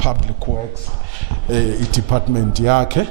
Public Works department yakhe.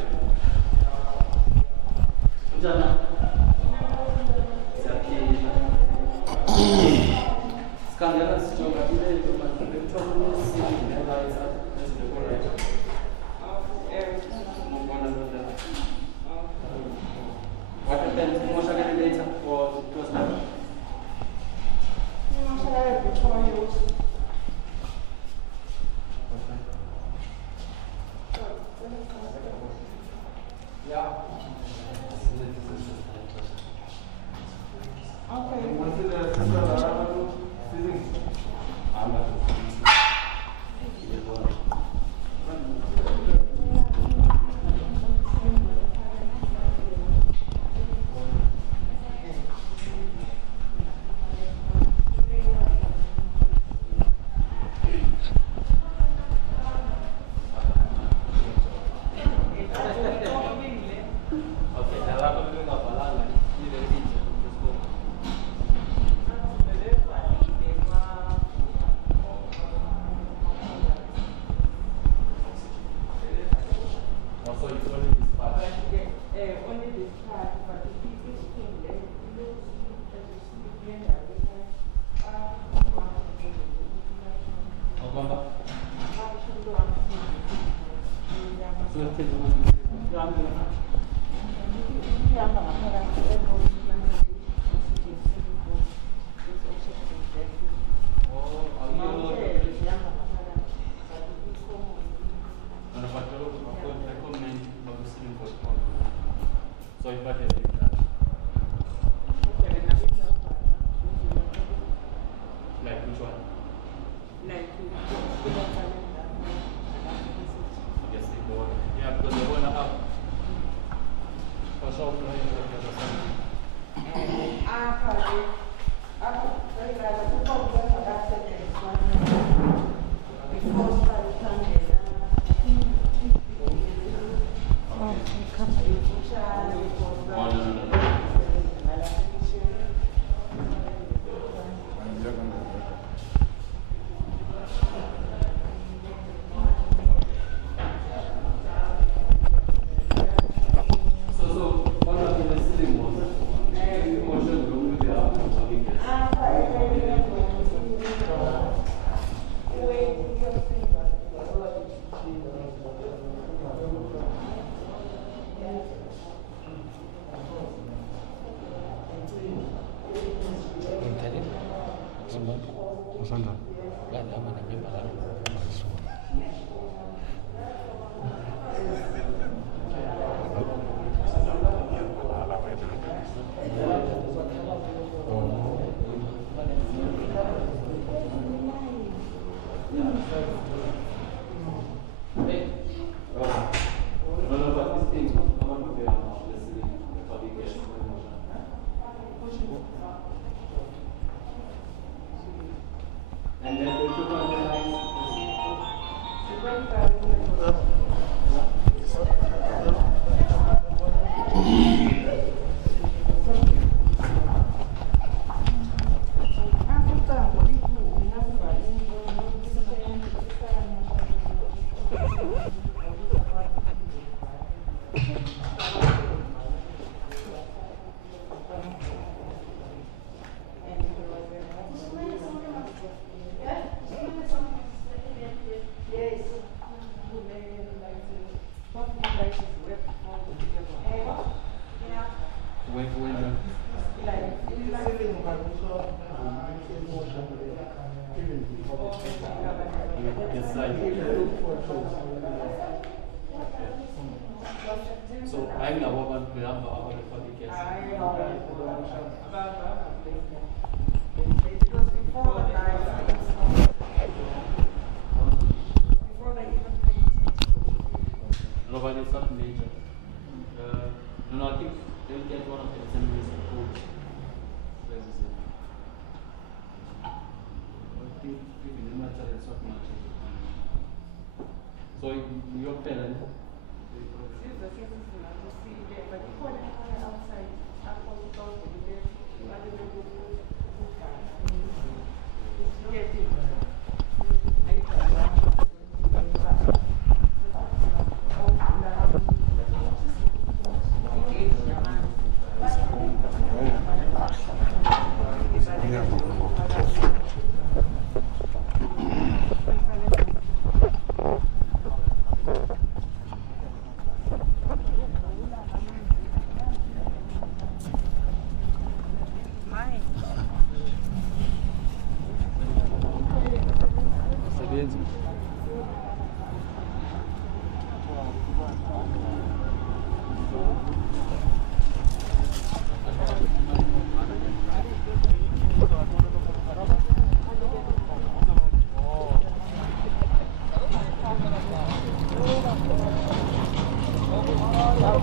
From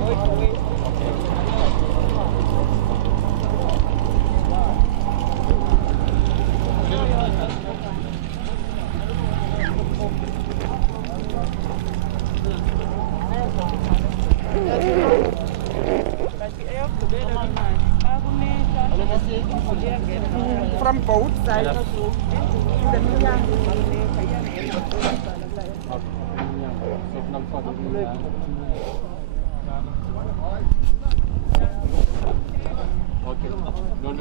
both sides. Okay. No,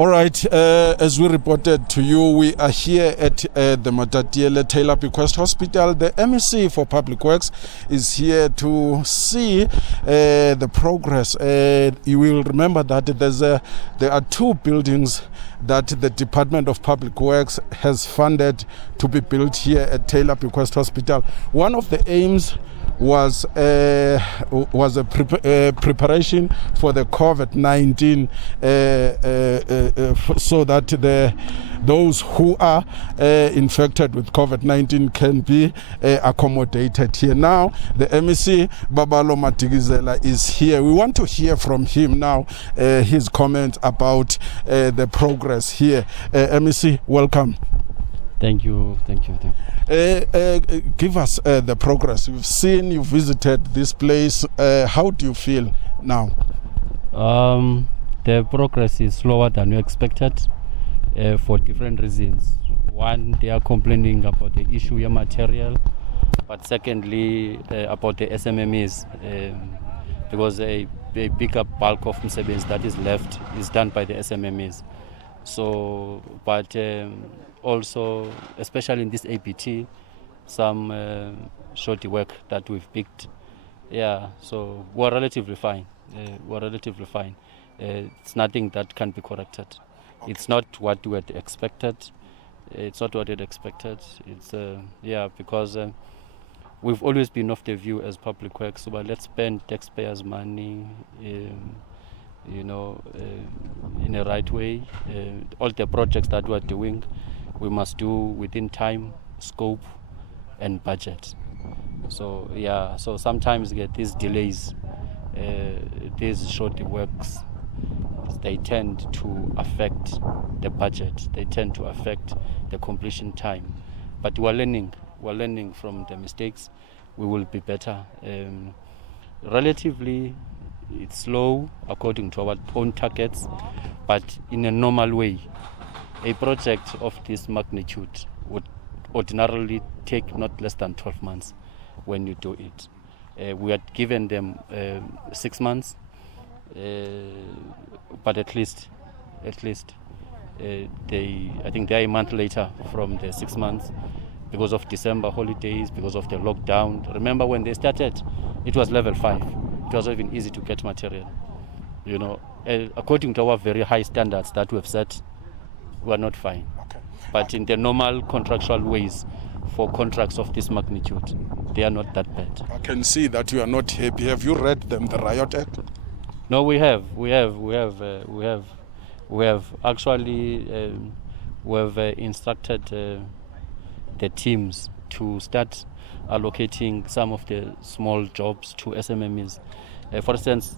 All right, as we reported to you, we are here at the Matatiele Tayler Bequest Hospital. The MEC for Public Works is here to see the progress. You will remember that there are two buildings that the Department of Public Works has funded to be built here at Tayler Bequest Hospital. One of the aims was a preparation for the COVID-19 so that those who are infected with COVID-19 can be accommodated here. Now, the MEC, Madikizela, is here. We want to hear from him now his comments about the progress here. MEC, welcome. Thank you. Give us the progress. You've seen, you visited this place. How do you feel now? The progress is slower than we expected for different reasons. One, they are complaining about the issue of material, but secondly, about the SMMEs, because a bigger bulk of Msebenzi that is left is done by the SMMEs. So, but also, especially in this APT, some shorty work that we've picked. Yeah, so we're relatively fine. It's nothing that can be corrected. Okay. It's not what we had expected. It's because we've always been of the view as Public Works, so let's spend taxpayers' money, in a right way. All the projects that we're doing, we must do within time, scope, and budget. So so sometimes get these delays, these short works, they tend to affect the budget. They tend to affect the completion time. But we're learning from the mistakes. We will be better. Relatively, it's slow according to our own targets, but in a normal way. A project of this magnitude would ordinarily take not less than 12 months when you do it. We had given them 6 months, but at least I think they're a month later from the 6 months because of December holidays, because of the lockdown. Remember when they started, it was level 5. It was even easy to get material. According to our very high standards that we have set, we are not fine. Okay. But in the normal contractual ways for contracts of this magnitude, they are not that bad. I can see that you are not happy. Have you read them, the Riot Act? No, we have actually instructed the teams to start allocating some of the small jobs to SMMEs. For instance,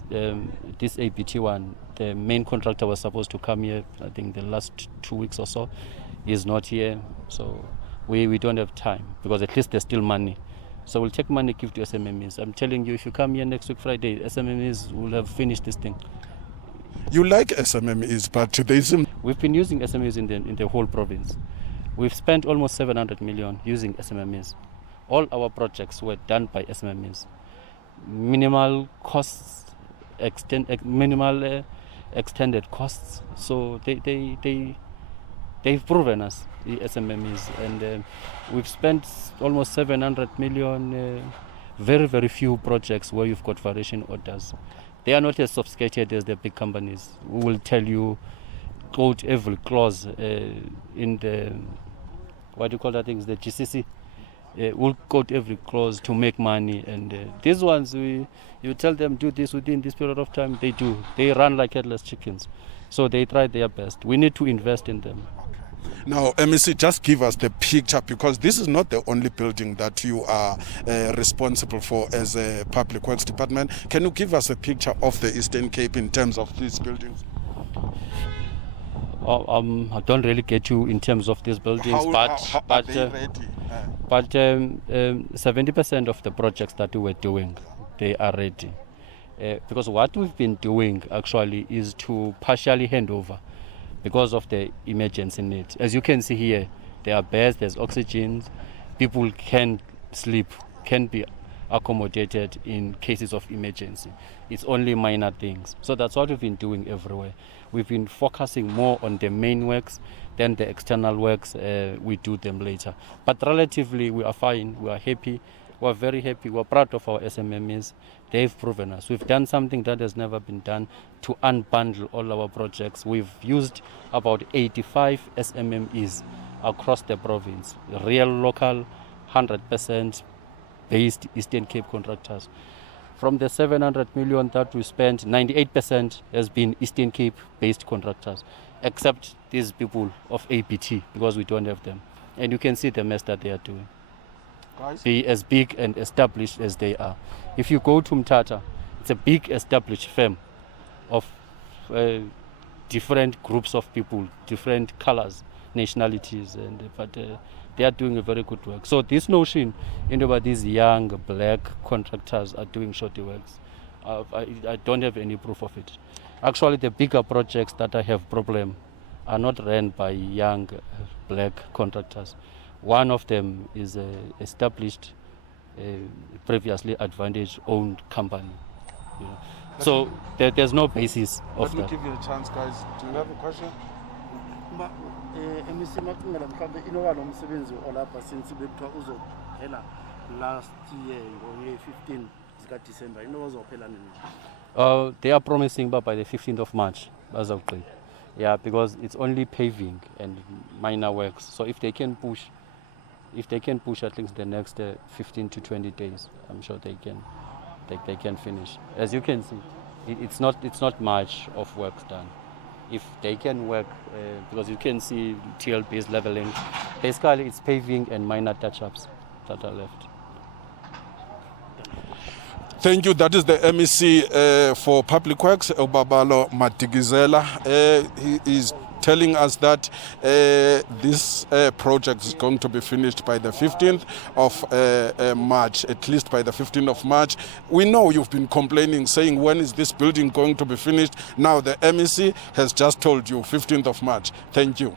this APT one, the main contractor was supposed to come here, I think the last 2 weeks or so. He is not here, so we don't have time, because at least there's still money. So we'll take money, give to SMMEs. I'm telling you, if you come here next week Friday, SMMEs will have finished this thing. You like SMMEs, but they seem... We've been using SMMEs in the whole province. We've spent almost 700 million using SMMEs. All our projects were done by SMMEs. Minimal costs, minimal extended costs. So they've proven us, the SMMEs, and we've spent almost 700 million. Very, very few projects where you've got variation orders. They are not as sophisticated as the big companies who will tell you, quote every clause in the, what do you call that thing, the GCC. We'll quote every clause to make money, and these ones, you tell them do this within this period of time, they do. They run like headless chickens. So they try their best. We need to invest in them. Now, MEC, just give us the picture, because this is not the only building that you are responsible for as a Public Works Department. Can you give us a picture of the Eastern Cape in terms of these buildings? I don't really get you in terms of these buildings, How are they ready? But 70% of the projects that we were doing, they are ready. Because what we've been doing actually is to partially hand over because of the emergency need. As you can see here, there are beds, there's oxygen, people can sleep, can be accommodated in cases of emergency. It's only minor things. So that's what we've been doing everywhere. We've been focusing more on the main works, then the external works, we do them later. But relatively, we are fine, we are happy, we are very happy, we are proud of our SMMEs. They've proven us. We've done something that has never been done to unbundle all our projects. We've used about 85 SMMEs across the province, real local, 100% based Eastern Cape contractors. From the 700 million that we spent, 98% has been Eastern Cape based contractors, except these people of APT, because we don't have them. And you can see the mess that they are doing. Be as big and established as they are. If you go to Mtata, it's a big established firm of different groups of people, different colors, nationalities, but they are doing a very good work. So this notion, these young black contractors are doing shoddy works, I don't have any proof of it. Actually, the bigger projects that I have problem are not run by young black contractors. One of them is an established, previously advantage-owned company. You know. So there's no basis of that. Let me give you a chance, guys. Do you have a question? Last year, only 15 December. They are promising by the 15th of March. Yeah, because it's only paving and minor works. So if they can push at least the next 15 to 20 days, I'm sure they can finish. As you can see, it's not much of work done. If they can work, because you can see TLB is leveling, basically it's paving and minor touch-ups that are left. Thank you. That is the MEC for Public Works, Obabalo Madikizela. He is telling us that this project is going to be finished by the 15th of March, at least by the 15th of March. We know you've been complaining, saying, when is this building going to be finished? Now the MEC has just told you 15th of March. Thank you.